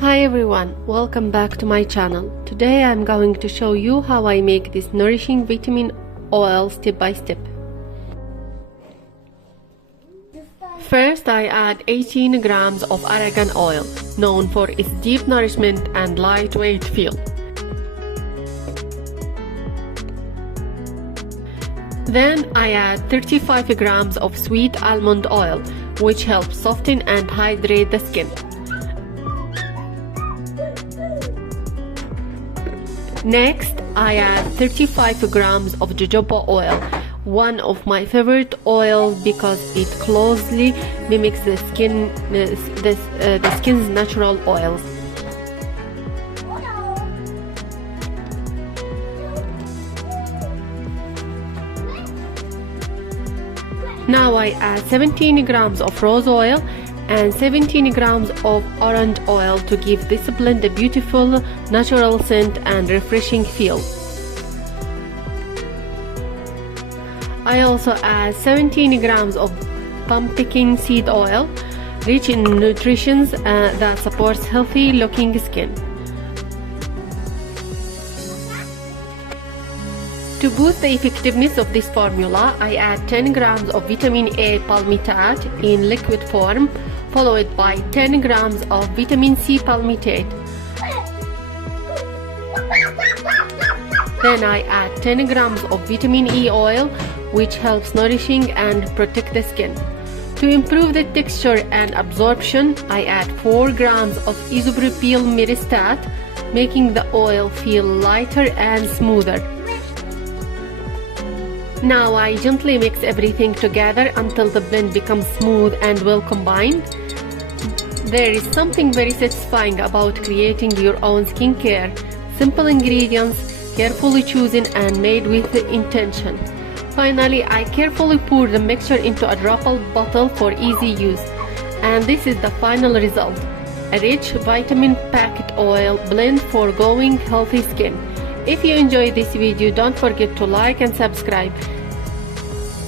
Hi everyone, welcome back to my channel. Today I'm going to show you how I make this nourishing vitamin oil step by step. First, I add 18 grams of argan oil, known for its deep nourishment and lightweight feel. Then I add 35 grams of sweet almond oil, which helps soften and hydrate the skin. Next, I add 35 grams of jojoba oil, one of my favorite oils because it closely mimics the skin's natural oils. Now I add 17 grams of rose oil and 17 grams of orange oil to give this blend a beautiful natural scent and refreshing feel. I also add 17 grams of pumpkin seed oil, rich in nutrition that supports healthy looking skin. To boost the effectiveness of this formula, I add 10 grams of vitamin A palmitate in liquid form, followed by 10 grams of vitamin C palmitate. Then I add 10 grams of vitamin E oil, which helps nourishing and protect the skin. To improve the texture and absorption, I add 4 grams of Isopropyl myristate, making the oil feel lighter and smoother. Now I gently mix everything together until the blend becomes smooth and well combined. There is something very satisfying about creating your own skincare. Simple ingredients, carefully chosen and made with intention. Finally, I carefully pour the mixture into a dropper bottle for easy use. And this is the final result. A rich vitamin-packed oil blend for glowing healthy skin. If you enjoyed this video, don't forget to like and subscribe.